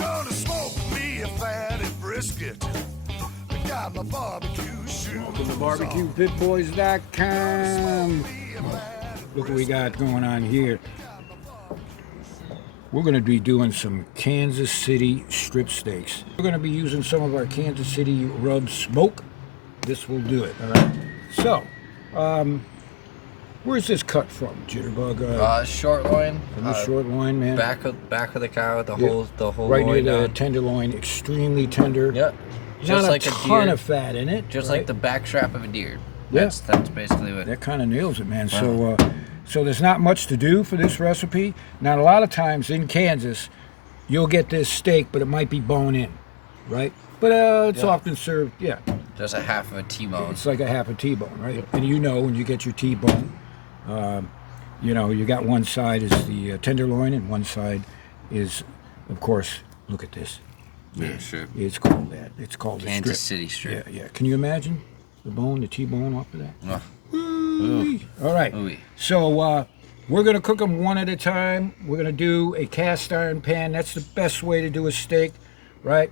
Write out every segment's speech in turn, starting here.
Gonna smoke me a fatty brisket. I got my barbecue shoes. Welcome to BBQPitBoys.com. Look what we got going on here. We're going to be doing some Kansas City strip steaks. We're going to be using some of our Kansas City rub smoke. This will do it, all right? So, where's this cut from, Jitterbug? Short loin. From the short loin, man. Back of the cow with the whole right loin near the down. tenderloin, extremely tender. Yep. Not Just like a a ton deer. of fat in it. Just right? like the back strap of a deer. Yeah. That's basically what. That kind of nails it, man. Wow. So there's not much to do for this recipe. Now, a lot of times in Kansas, you'll get this steak, but it might be bone in, right? But it's often served, Just a half of a T-bone. it's like a half a T-bone, right? And you know when you get your T-bone, you got one side is the tenderloin and one side is, of course, look at this. Yeah, sure. It's called that. It's called the strip. Kansas City strip. Yeah. Can you imagine the bone, the T-bone off of that? Ooh. All right. Ooh. So we're going to cook them one at a time. We're going to do a cast iron pan. That's the best way to do a steak, right?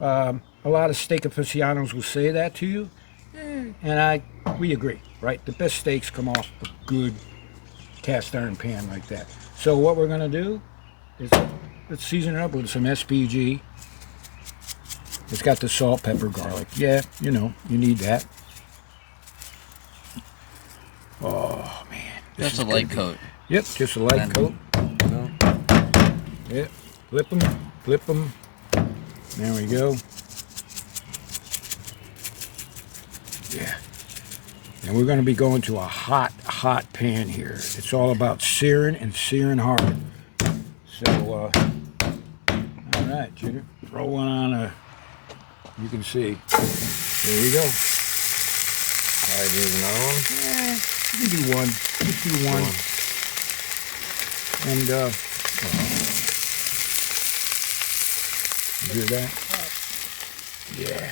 A lot of steak aficionados will say that to you, and we agree, right? The best steaks come off a good cast iron pan like that. So what we're going to do is let's season it up with some SPG. It's got the salt, pepper, garlic. Yeah, you need that. Oh, man. Just a light coat. Yep, just a light coat. Yep, flip them. There we go. Yeah. And we're going to be going to a hot pan here. It's all about searing and searing hard. So, all right, Jitter. Throw one on you can see. There you go. All right, here's another one. Yeah, you can do one. Just do one. And, you hear that? Yeah.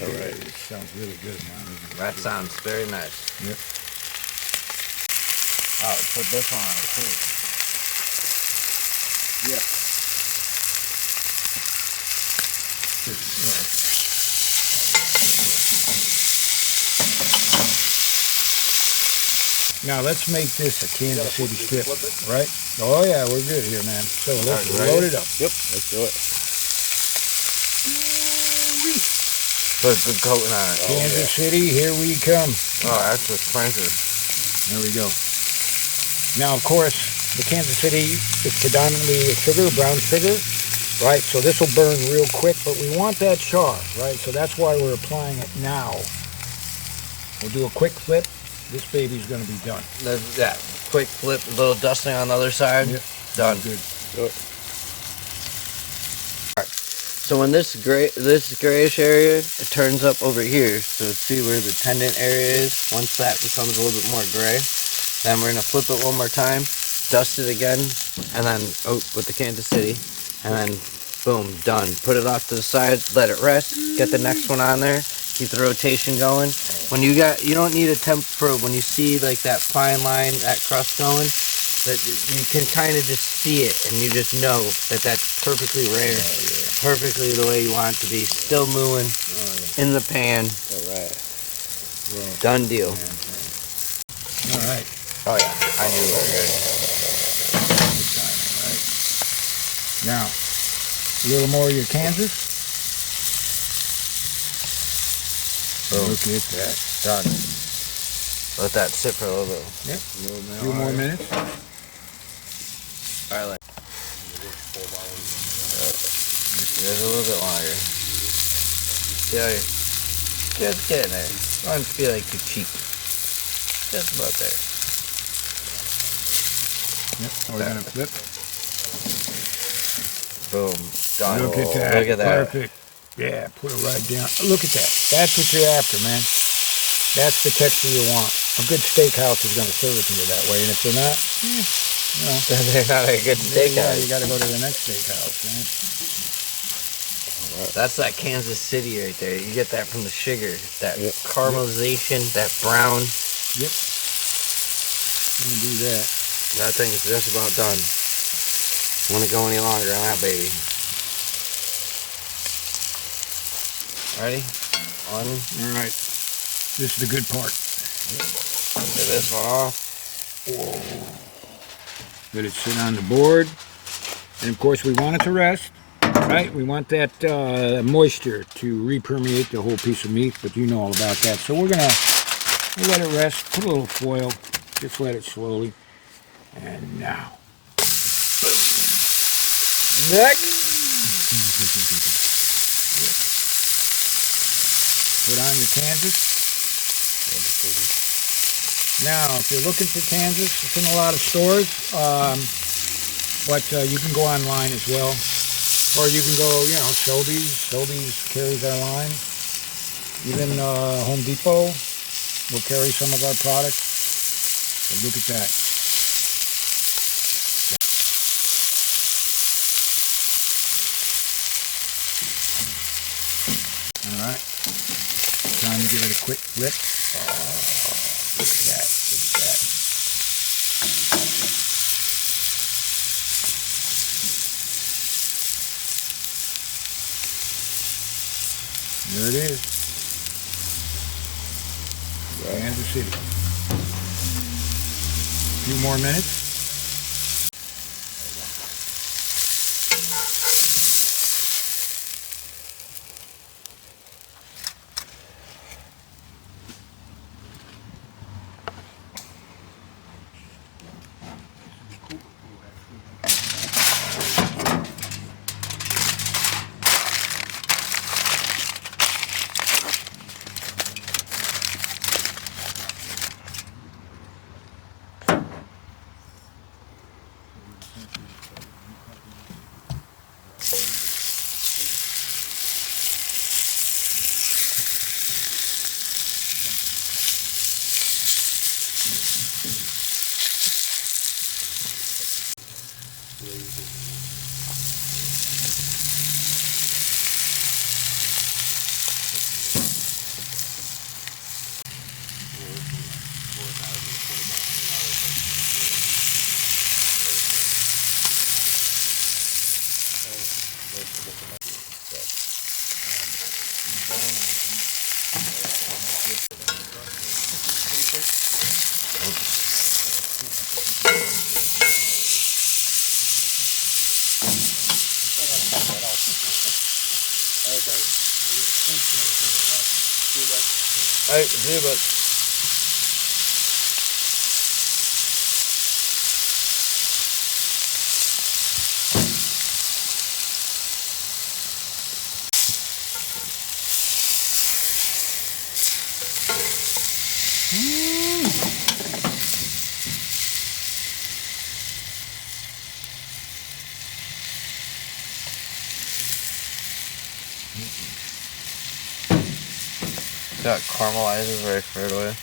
All right. It sounds really good now. That sounds very nice. Yep. Oh, put this one on too. Yep. Now let's make this a Kansas City strip, right? Oh yeah, we're good here, man. So let's load it up. Yep, let's do it. Put a good coating on it. Kansas City, here we come. Oh, that's the sprinkler. There we go. Now, of course, the Kansas City is predominantly sugar, brown sugar, right? So this will burn real quick, but we want that char, right? So that's why we're applying it now. We'll do a quick flip. This baby's going to be done. That quick flip, a little dusting on the other side. Yep. Done. Good. Do it. So when this grayish area, it turns up over here. So see where the tendon area is. Once that becomes a little bit more gray, then we're gonna flip it one more time, dust it again, and then with the Kansas City, and then boom, done. Put it off to the side, let it rest. Get the next one on there. Keep the rotation going. When you don't need a temp probe. When you see like that fine line, that crust going, that you can kind of just see it, and you just know that that's perfectly rare, perfectly the way you want it to be. Still moving in the pan. All right. Done deal. All right. Oh yeah, I knew we were good. Now, a little more of your Kansas. Look at that. Done. Let that sit for a little bit. Yep. A few more minutes. All right, there's a little bit longer. Yeah, just get in there. Don't feel like too cheap. Just about there. Yep. We're gonna flip. Boom. Done. Look at that. Look at that. Perfect. Yeah, put it right down. Look at that. That's what you're after, man. That's the texture you want. A good steakhouse is going to serve it to you that way. And if they're not, Then they're not a good yeah, steakhouse. you got to go to the next steakhouse, man. That's that Kansas City right there. You get that from the sugar, that caramelization, that brown. Yep. Gonna do that. That thing is just about done. Don't want to go any longer on that baby. Ready? One. All right. This is the good part. Get this one off. Let it sit on the board. And of course we want it to rest, right? We want that moisture to re-permeate the whole piece of meat, but you know all about that. So we'll let it rest, put a little foil, just let it slowly. And now, boom. Next. Put on your Kansas. Now, if you're looking for Kansas, it's in a lot of stores, but you can go online as well. Or you can go, Sobeys. Sobeys carries our line. Even Home Depot will carry some of our products. So look at that. All right. Time to give it a quick flip. Oh, look at that. Look at that. There it is. Kansas City. A few more minutes. Alright, see you, bud. That caramelizes right away.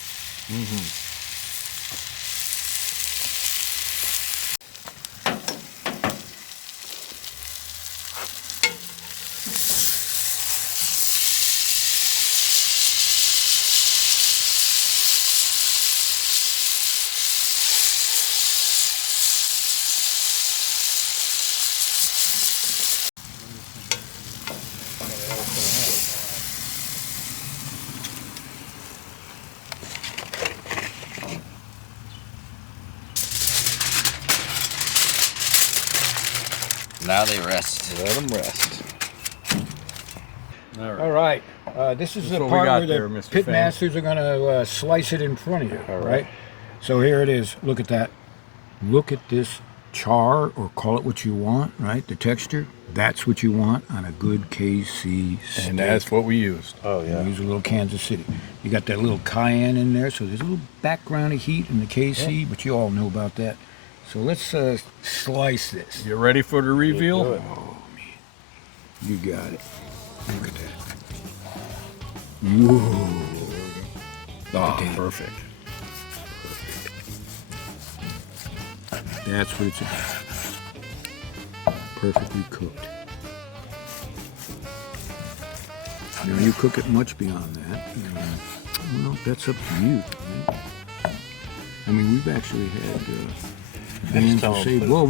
Now they rest. Let them rest. All right. This is the what we part got where there, the Mr. pit Fang. masters are going to slice it in front of you, All right? right. So here it is. Look at that. Look at this char, or call it what you want, right? The texture. That's what you want on a good KC steak. And that's what we used. Oh, You use a little Kansas City. You got that little cayenne in there, so there's a little background of heat in the KC, but you all know about that. So let's slice this. You ready for the reveal? Oh, man. You got it. Look at that. Whoa. Oh, perfect. That's what it's about. Perfectly cooked. Now you cook it much beyond that. Well, that's up to you. Right? I mean, we've actually had fans who say, "Well,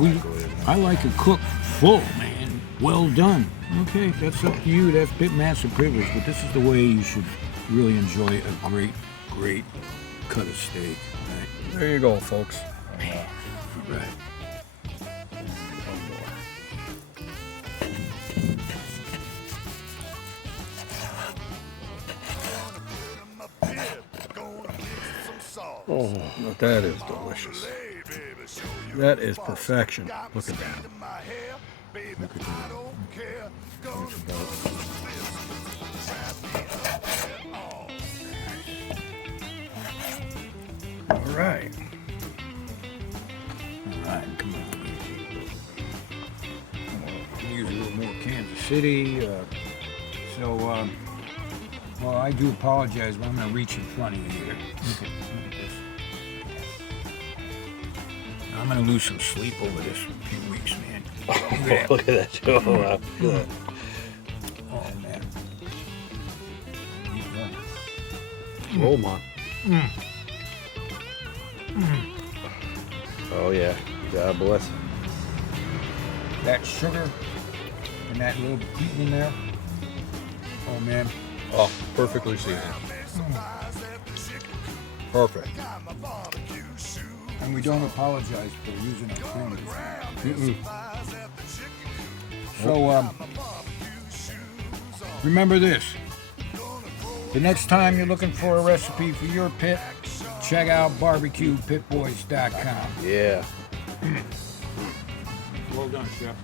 I like it cooked full, man. Well done." Okay, that's up to you. That's pitmaster privilege, but this is the way you should really enjoy a great, great cut of steak. Right? There you go, folks. Right. Oh, but that is delicious. That is perfection. Look at that. All right. All right, come on. Use a little more Kansas City. Well, I do apologize, but I'm going to reach in front of you here. Look at this. I'm going to lose some sleep over this for a few weeks, man. Look at that, Joe. Wow. Look at that. Oh, man. Oh, man. Oh, yeah. God bless. That sugar and that little beet in there. Oh, man. Oh, perfectly seasoned. Perfect. And we don't apologize for using our fingers. So, remember this. The next time you're looking for a recipe for your pit, check out BBQPitBoys.com. Yeah. Well done, Chef.